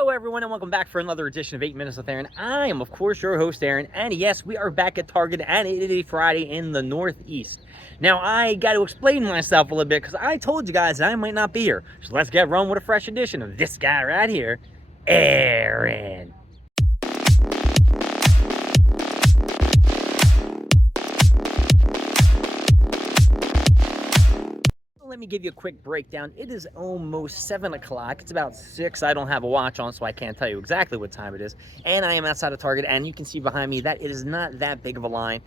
Hello everyone and welcome back for another edition of 8 Minutes with Aaron. I am of course your host Aaron, and yes, we are back at Target and it is a Friday in the Northeast. Now I got to explain myself a little bit because I told you guys I might not be here. So let's get run with a fresh edition of this guy right here, Aaron. Let me give you a quick breakdown. It is almost 7 o'clock. It's about 6. I don't have a watch on, so I can't tell you exactly what time it is. And I am outside of Target, and you can see behind me that it is not that big of a line.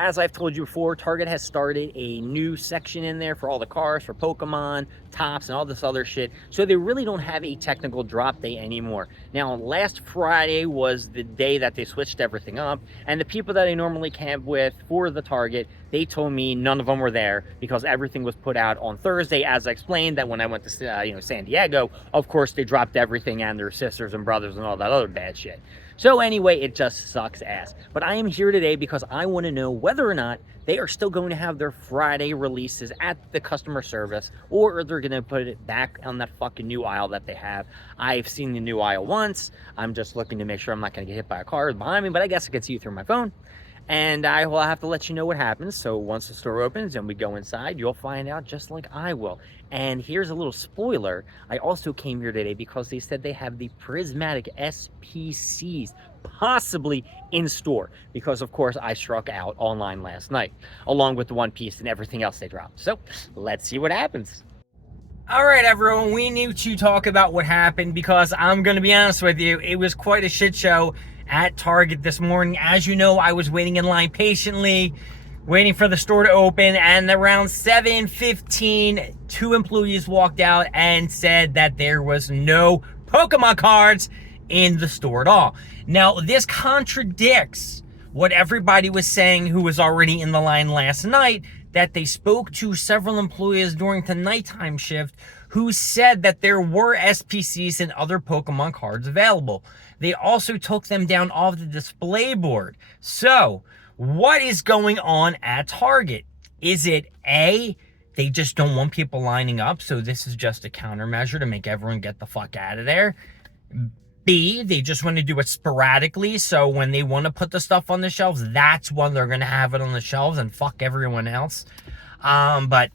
As I've told you before, Target has started a new section in there for all the cars, for Pokemon, Tops, and all this other shit. So they really don't have a technical drop day anymore. Now, last Friday was the day that they switched everything up, and the people that I normally camp with for the Target, they told me none of them were there because everything was put out on Thursday. As I explained, that when I went to San Diego, of course they dropped everything and their sisters and brothers and all that other bad shit. So anyway, it just sucks ass. But I am here today because I want to know whether or not they are still going to have their Friday releases at the customer service, or they're going to put it back on that fucking new aisle that they have. I've seen the new aisle once. I'm just looking to make sure I'm not going to get hit by a car behind me, but I guess I can see you through my phone. And I will have to let you know what happens. So once the store opens and we go inside, you'll find out just like I will. And here's a little spoiler. I also came here today because they said they have the prismatic SPCs possibly in store. Because, of course, I struck out online last night, along with the One Piece and everything else they dropped. So let's see what happens. All right, everyone, we need to talk about what happened because I'm going to be honest with you, it was quite a shit show at Target this morning. As you know, I was waiting in line patiently, waiting for the store to open, and around 7:15, 2 employees walked out and said that there was no Pokemon cards in the store at all. Now, this contradicts what everybody was saying who was already in the line last night, that they spoke to several employees during the nighttime shift who said that there were SPCs and other Pokemon cards available. They also took them down off the display board. So, what is going on at Target? Is it A, they just don't want people lining up, so this is just a countermeasure to make everyone get the fuck out of there? B, they just want to do it sporadically, so when they want to put the stuff on the shelves, that's when they're going to have it on the shelves and fuck everyone else. But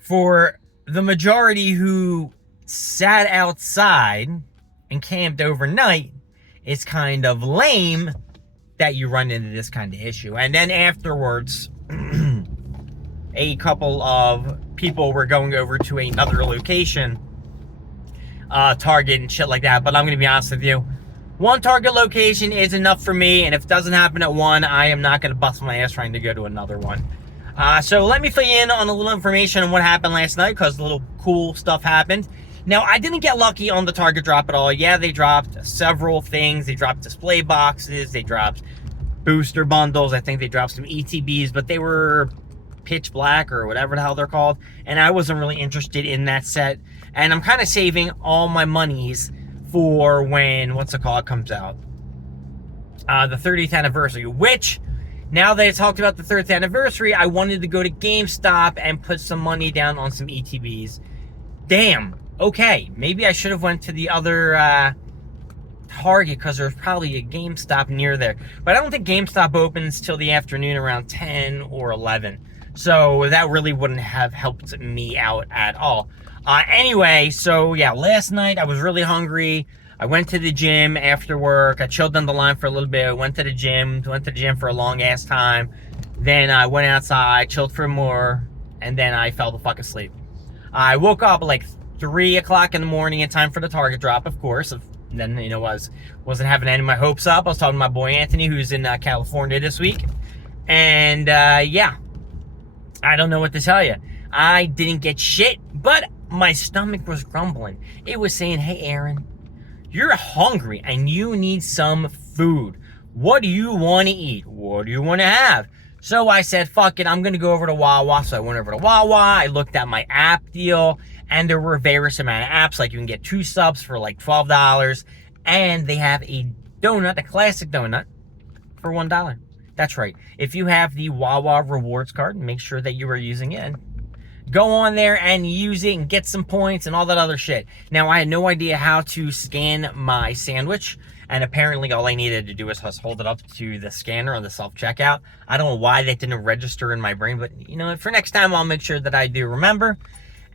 for the majority who sat outside and camped overnight, it's kind of lame that you run into this kind of issue. And then afterwards, a couple of people were going over to another location, Target and shit like that. But I'm going to be honest with you, one Target location is enough for me, and if it doesn't happen at one, I am not going to bust my ass trying to go to another one. So let me fill you in on a little information on what happened last night, because a little cool stuff happened. Now, I didn't get lucky on the Target drop at all. Yeah, they dropped several things. They dropped display boxes. They dropped booster bundles. I think they dropped some ETBs, but they were pitch black or whatever the hell they're called. And I wasn't really interested in that set. And I'm kind of saving all my monies for when, comes out. The 30th anniversary, which, now that I talked about the 30th anniversary, I wanted to go to GameStop and put some money down on some ETBs. Damn. Okay, maybe I should have went to the other Target, because there's probably a GameStop near there. But I don't think GameStop opens till the afternoon around 10 or 11. So that really wouldn't have helped me out at all. Anyway, so yeah, last night I was really hungry. I went to the gym after work. I chilled on the line for a little bit. Went to the gym for a long ass time. Then I went outside, chilled for more, and then I fell the fuck asleep. I woke up like 3 o'clock in the morning in time for the Target drop, of course. Then, wasn't having any of my hopes up. I was talking to my boy Anthony, who's in California this week. And, yeah, I don't know what to tell you. I didn't get shit, but my stomach was grumbling. It was saying, hey, Aaron, you're hungry and you need some food. What do you want to eat? What do you want to have? So I said, fuck it, I'm going to go over to Wawa. So I went over to Wawa. I looked at my app deal, and there were various amount of apps. Like, you can get 2 subs for like $12. And they have a donut, a classic donut, for $1. That's right. If you have the Wawa rewards card, make sure that you are using it. go on there and use it and get some points and all that other shit. Now, I had no idea how to scan my sandwich, and apparently all I needed to do was just hold it up to the scanner on the self-checkout. I don't know why that didn't register in my brain, but you know, for next time, I'll make sure that I do remember.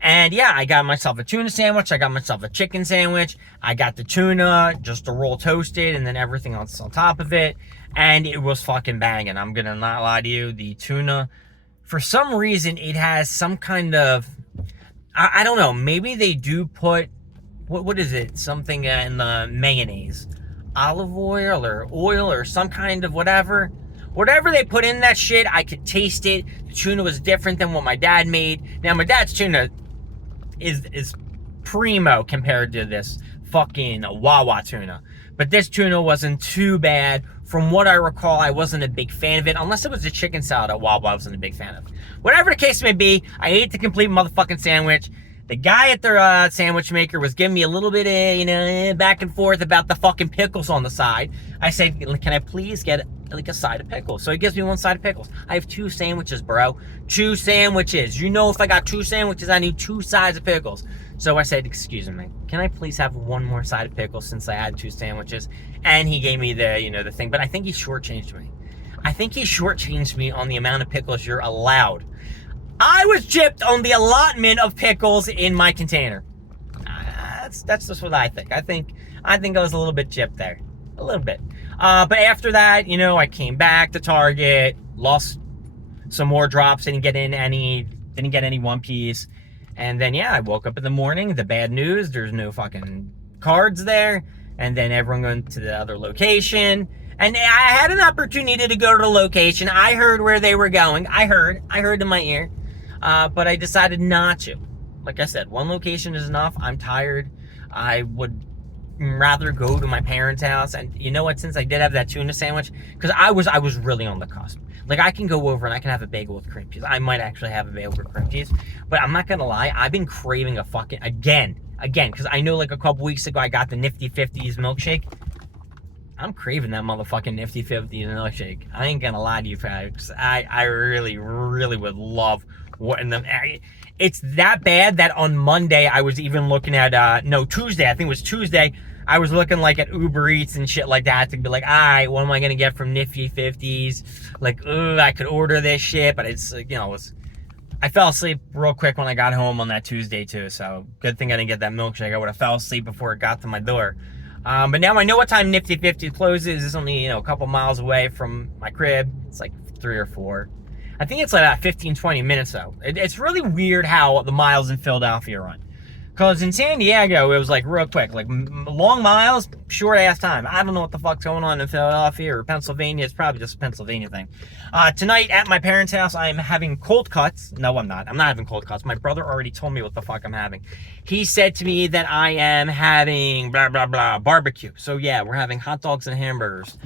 And yeah, I got myself a tuna sandwich. I got myself a chicken sandwich. I got the tuna, just a roll toasted, and then everything else on top of it. And it was fucking banging. I'm gonna not lie to you. The tuna, for some reason, it has some kind of, I don't know, maybe they do put, what is it? Something in the mayonnaise. Olive oil or some kind of whatever. Whatever they put in that shit, I could taste it. The tuna was different than what my dad made. Now, my dad's tuna is primo compared to this fucking Wawa tuna. But this tuna wasn't too bad. From what I recall, I wasn't a big fan of it, unless it was the chicken salad at Wawa I wasn't a big fan of. Whatever the case may be, I ate the complete motherfucking sandwich. The guy at the sandwich maker was giving me a little bit of, you know, back and forth about the fucking pickles on the side. I said, can I please get like a side of pickles? So he gives me one side of pickles. I have 2 sandwiches, bro. 2 sandwiches. You know, if I got 2 sandwiches, I need 2 sides of pickles. So I said, excuse me, can I please have one more side of pickles since I had 2 sandwiches? And he gave me the, you know, the thing. But I think he shortchanged me. I think he shortchanged me on the amount of pickles you're allowed. I was gypped on the allotment of pickles in my container. That's just what I think. I think I was a little bit gypped there. A little bit. But after that, you know, I came back to Target, lost some more drops, didn't get any One Piece. And then, yeah, I woke up in the morning, the bad news, there's no fucking cards there. And then everyone going to the other location. And I had an opportunity to go to the location. I heard where they were going. I heard in my ear. But I decided not to. Like I said, one location is enough. I'm tired. I would rather go to my parents' house. And you know what? Since I did have that tuna sandwich, because I was really on the cusp. Like, I can go over and I can have a bagel with cream cheese. I might actually have a bagel with cream cheese. But I'm not going to lie. I've been craving a fucking, again, because I know like a couple weeks ago I got the Nifty 50s milkshake. I'm craving that motherfucking Nifty 50s milkshake. I ain't going to lie to you, folks. I really, really would love what in the... It's that bad that on Monday I was even looking at, Tuesday. I think it was Tuesday. I was looking like at Uber Eats and shit like that to be like, all right, what am I going to get from Nifty 50s? Like, I could order this shit, but it's, you know, I fell asleep real quick when I got home on that Tuesday too. So good thing I didn't get that milkshake. I would have fell asleep before it got to my door. But now I know what time Nifty 50 closes. It's only, you know, a couple miles away from my crib. It's like 3 or 4. I think it's like 15, 20 minutes though. It's really weird how the miles in Philadelphia run. Because in San Diego, it was like real quick. Like long miles, short ass time. I don't know what the fuck's going on in Philadelphia or Pennsylvania. It's probably just a Pennsylvania thing. Tonight at my parents' house, I'm having cold cuts. No, I'm not. I'm not having cold cuts. My brother already told me what the fuck I'm having. He said to me that I am having blah, blah, blah, barbecue. So yeah, we're having hot dogs and hamburgers.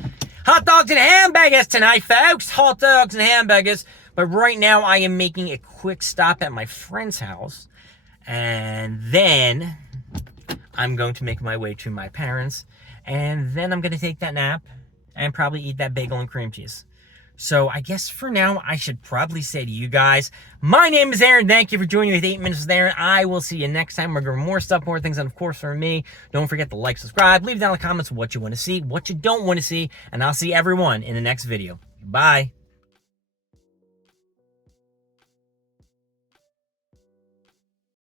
Hot dogs and hamburgers tonight, folks. Hot dogs and hamburgers. But right now, I am making a quick stop at my friend's house. And then I'm going to make my way to my parents. And then I'm going to take that nap and probably eat that bagel and cream cheese. So I guess for now, I should probably say to you guys, my name is Aaron. Thank you for joining me with 8 Minutes with Aaron. I will see you next time. We're going to more stuff, more things. And of course, for me, don't forget to like, subscribe, leave down in the comments what you want to see, what you don't want to see. And I'll see everyone in the next video. Bye.